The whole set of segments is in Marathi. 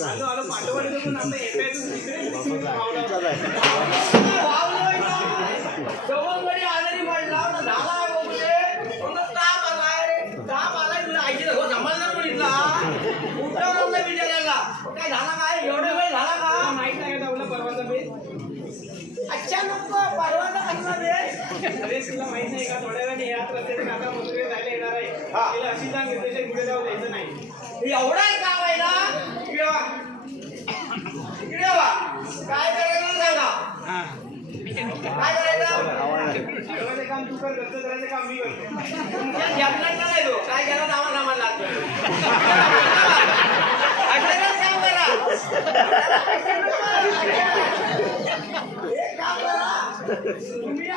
काय झाला काय एवढा वेळ झाला का माहित नाही का परवाचा बेस अचानक अरे तुला माहित नाही का थोड्या वेळ यात काका मुलगे जायला येणार आहे अशी सांग निर्देशन जाऊ द्यायचं नाही एवढा आहे का काय करायचं सांगा काय करायचं काम तू कर घरचं करायचं काम मी करतो नाही तो काय केला आम्हाला सामान लागतो काम करा तुम्ही काम करा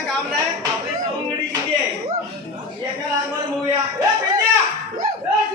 जपण्यातलं काम नाही आपले सवंगडी किती आहे एका लागवर मोया ए, पेंड्या! ए,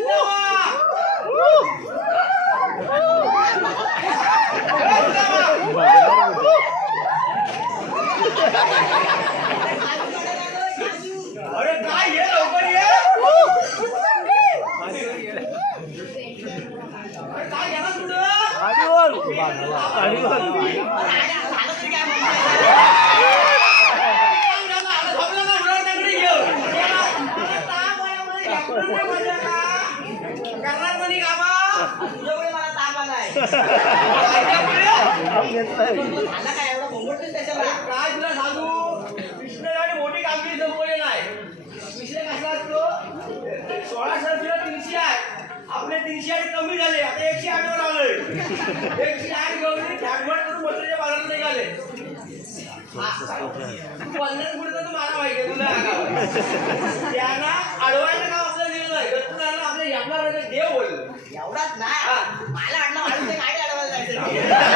घेत नाही मोठी कामगिरी नाही सोळाशे तीनशे आठ आपले तीनशे आठ कमी झाले आता एकशे आठ वर आलोय एकशे आठ गवळी झाडवड करून निघाले पन्नास पुढे तर मारा पाहिजे तुला त्यांना अडवायचं काम आपलं दिलं आपल्या देव होईल एवढाच नाही मला नाही नाही अडवायला जायचं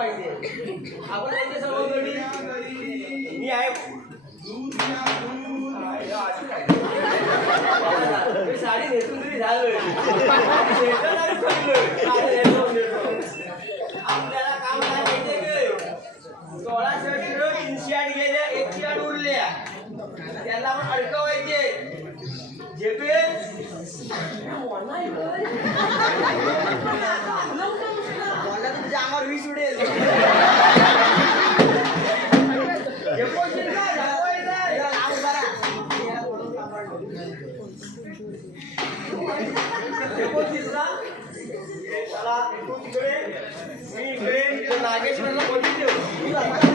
पाहिजे आपण कोणते सर्व गडी मी आहे साडी नेसून तरी झालोय काम काय माहितीये सोळाशे किलो तीनशे गेल्या एक आठ उरल्या त्याला अडकवायचे झेपे चला तू तिकडे मी इकडे नागेश्वरला बोलून देऊ